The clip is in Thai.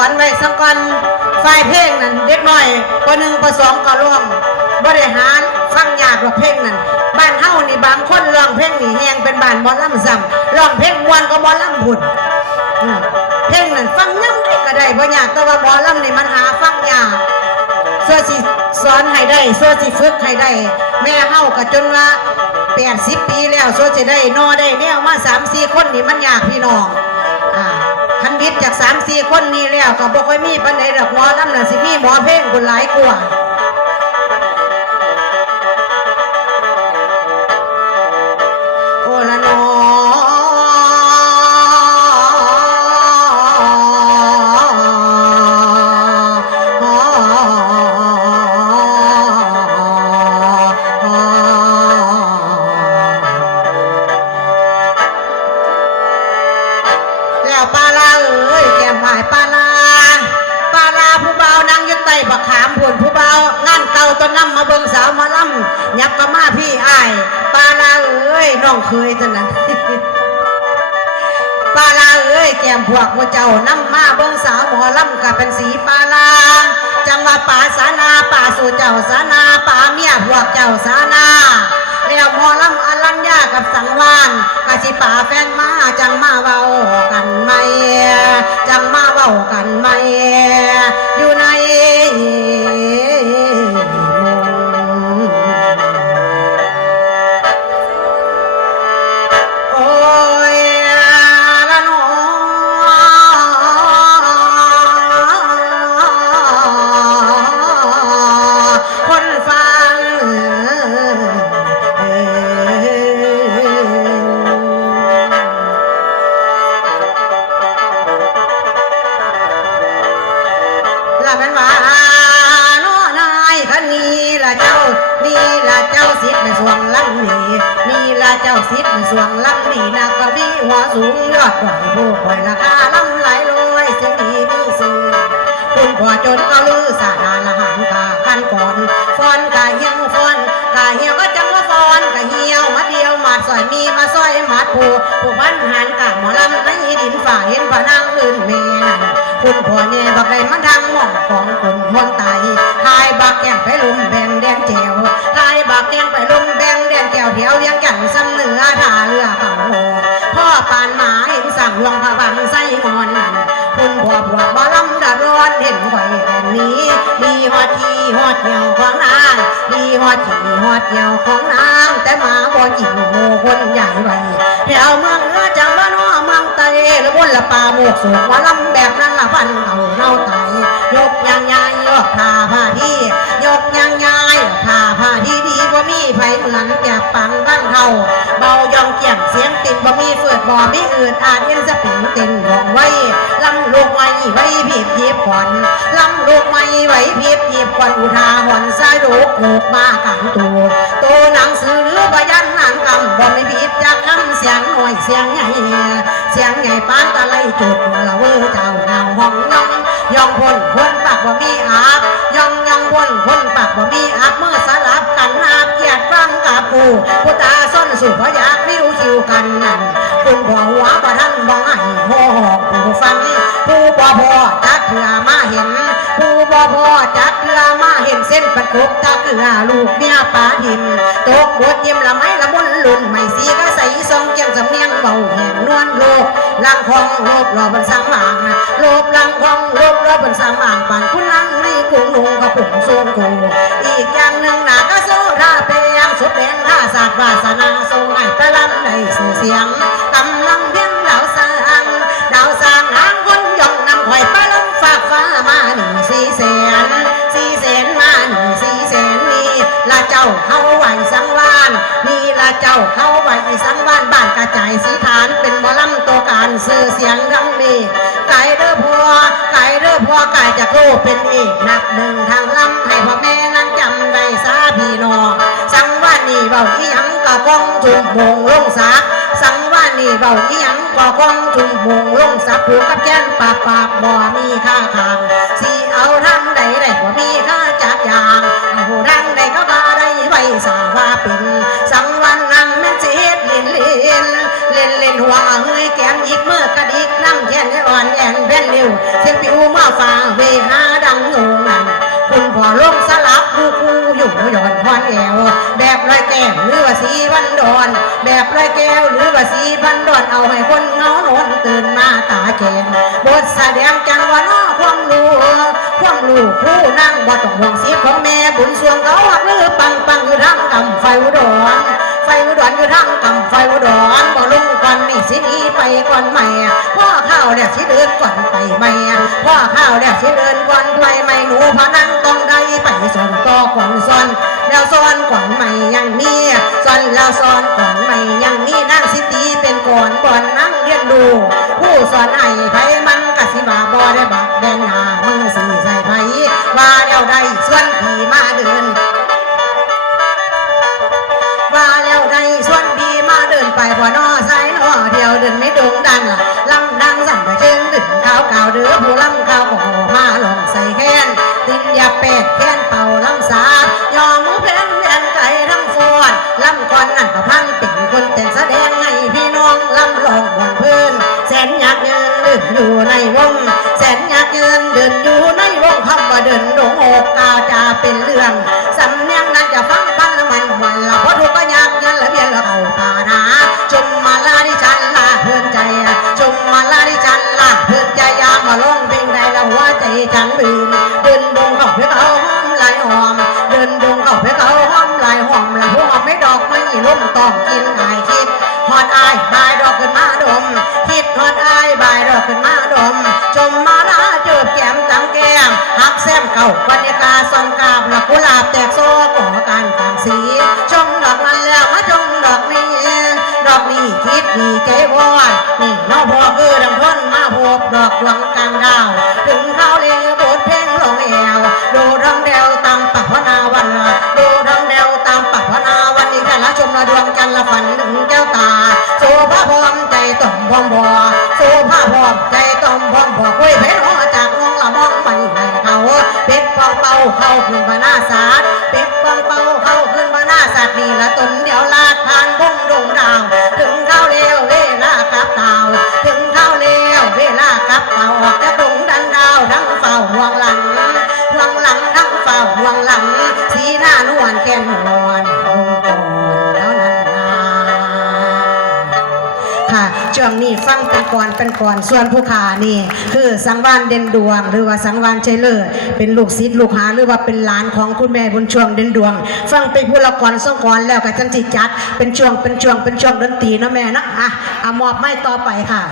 อนไว้สักก่อนฝ่ายเพลงนั่นเด็กน้อยปหนึ่งปสองก็ร้องบริหารฟังยากหรอกเพลงนั่นบ้านเฮานี่บางคนร้องเพลงนี่แหงเป็นบ้านหมอลำซ้ำร้องเพลงมวนก็หมอลำบุญเพลงนั่นฟังยังได้ก็ได้บ่ยากแต่ว่าหมอลำนี่มันหาฟังยากเส่วนสิสอนให้ได้เส่วนสิฝึกให้ได้ แม่เฮาก็จนว่า80ปีแล้วเส่วนสิได้นอได้แนวมา3 4คนนี่มันยากพี่น้องอ่า คิดจากสามสี่คนนี้แล้วก็บ่ค่อยมีปานใดดอกหมอลำน่ะสิมีหมอเพลงคนหลายกว่า ปลาลาปลาลาผู้เบานั่งยึดใต้บักขามผุนผู้เบางานเก่าต้นน้ำมาเบิงสาวมาล่ำยับกะมาพี่อ้ายปลาลาเอ้ยน้องเคยจังนั้นปลาลาเอ้ยแก้มพวกมเจ้านำมาเบิงสาวหมอลำกับเป็นสีปลาลาจังว่าป่าสานาป่าสู่เจ้าสานาป่าเมียพวกเจ้าสานาแล้วหมอลำอลัญญากับสังวานกะสิป่า วีหัวสูงยอดดอยผู้คอยราคาล้ำหลลอยเสียงดีมีสื่อคุณพ่อจนก็ลือสาดาละหันกากันก่อนฟอนกาเหี่ยวฟอนกาเหี่ยวก็จังว่าฟอนกาเหี่ยวมาเดียวมาซอยมีมาซอยมาผู้ผู้พันหันกาหมอลำในดินฝ่าเห็นพนังอื่นเมนันคุณพ่อแง่ยบักใดมันทางหม่องของคนคนตายทายบักแก่ไปลุมแบงแดงแจวทายบักแก่ไปลุมแบงแดงแก้วเถียวเวียงกันซ้ำเหนือ วงพระบังไส้งอนคุณพ่อพวกบ่ลำดาร้อนเห็นไข่แอนนี้ดีฮอดทีฮอดเหี่ยวของนางดีฮอดทีฮอดเหี่ยวของนางแต่หมาบ่จิงโมคนใหญ่ไว้แถวเมืองเนือจังว่านอเมืองไตละบนละปลาหมวกสูงว่าลำแบบนั้นละพันเอาเน่าไตยกยางยายยกผ้าผ้าที่ยกยางยายผ้าผ้าที่ดีบ่ามีไผเหมือนแก่ปังบ้าน เฮาเบายองเกี่ยงเสียงติดบ่มีเฟือดบ่มีอื่นอาจยังสปริงตินของไว้ลำลูกไว้ไว้พีบพีบขวัญลำลูกไว้ไว้พีบพีบขวัญอุทาหอนสายลูกโลกมากันตัวโตหนังสือหรือพยันหนังกำบ่ไม่ผิดจากคำเสียงหน่อยเสียงใหญ่เสียงใหญ่ปานตะไลจุดละเวอเจ้าเงาห้องยองยองพ่นพ่นปากบ่มีอาบยองยองพ่นพ่นปากบ่มีอาบเมื่อสลับกันอาบังกับผู้ผู้ตาส้นสู่พยากริ้วคิวกันนั่นคุณพ่อหัวประทันบ่ให้หอผู้ฟังผู้บ่พอจักเถื่อมาเห็น ผู้บ่พอจักเถื่อมาเห็นเส้นประกบตาเกลือลูกเมียป่าหินตกบทเยี่ยมละไม้ละมุนลุ่นไม่สีก็ใส่ทรงเกียงสำเนียงเบาแห่งนวลโลกลังคองโลบรอบนสังหางโลบลังคองโลบรอบนสังหางปานคุณลังในกรุงนุงกระปุ่งทรงกูอีกอย่างหนึ่งหนาก็โซ ราเปียงสุดแรงราศาสตร์วาสนาทรงให้ประลังในสื่เสียงกำลังเพียงดาวสางดาวสางหางคนยองนำหอยปลาลงฝากฟ้ามาหนึ่งสี่แสนสี่แสนมาหนึ่งสี่แสนนี่ละเจ้าเข้าไหวสังวานนี่ละเจ้าเข้าไหวสังวานบ้านกระจายสีฐาารสื่อเสียงดังมีไก่เด้อพัวไก่เด้อพัวไก่จะโกเป็นอีกนับหนึ่งทางลำให้พ่อแม่นั้นจำได้สาพี่นอสังว่านี่เบาอีหยังกะก้องจุ่มโมงลงสักสังว่านี่เบาอีหยังก็คงจุงมงลงสับผูกกับแก้นปากปากบ่มีค่าทางสิเอาทางใดได้บ่มีค่าจักอย่างเอาทางใดก็มาได้ไว้สาว่าเป็นสังวันนั่งแม่นเฮ็ดลินลินลิล่นเล่นหัวเอาเงยแก เสียงปิวมาฟ้าเวหาดังโงงันคุณพ่อลงสลับคู่คู่อยู่หย่อนพอนแอวแบบร้อยแก้วหรือว่าสีพันดอน แบบร้อยแก้วหรือว่าสีพันดอนเอาให้คนเงานอนตื่นมาตาแข็งบทแสดงจังว่าน้อความรู้ความรู้ผู้นั่งบ่ต้องห่วงสีของแม่บุญสวงเขาว่าหรือปังปังอยู่ทางกำไฟอุดรไฟอุดรอยู่ทางกำไฟอุดรบ่ลงก่อนนี่สินีไปก่อนใหม่ ข้าวเนี่ยสิเดินก่อนไปไหม่พ่อข้าวเนี่ยสิเดินก่อนไปไหม่หนูพานั่งต้องได้ไปสอนต่อก่อนซ้อนแล้วซ้อนก่อนใหม่ยังมีซ้อนแล้วซ้อนก่อนใหม่ยังมีนั่งสิตีเป็นก่อนก่อนนั่งเรียนดู ผู้สอนไอ้ อยู่ในวง แสนอยากเดินเดินอยู่ในวงคำว่าเดินโดงโอกกาจะเป็นเรื่องสำ ดอกขึ้นมาดมจมมาลาเจอแก้มจังแก้มหักแซมเก่าบรรยากาศซองกาบละกุหลาบแตกโซ่ก่อการต่างสีชมดอกนั้นแล้วมาชมดอกนี้ ดอกนี้คิดดีใจวอนนี่น้องพ่อคือดังพ้นมาพบดอกหวังกลางดาว ค่ะช่วงนี้ฟังเป็นก่อนเป็นก่อนส่วนผู้ขานี่ คือสังวานเด่นดวง หรือว่าสังวานเชลเลอร์เป็นลูกศิษย์ลูกหาหรือว่าเป็นหลานของคุณแม่บุญช่วงเด่นดวง ฟังไปพูดละก่อนส่งก่อนแล้วกับจันจิจัด เป็นช่วงเป็นช่วงเป็นช่วงดนตรีนะแม่นะอะอมอบไม้ต่อไปค่ะ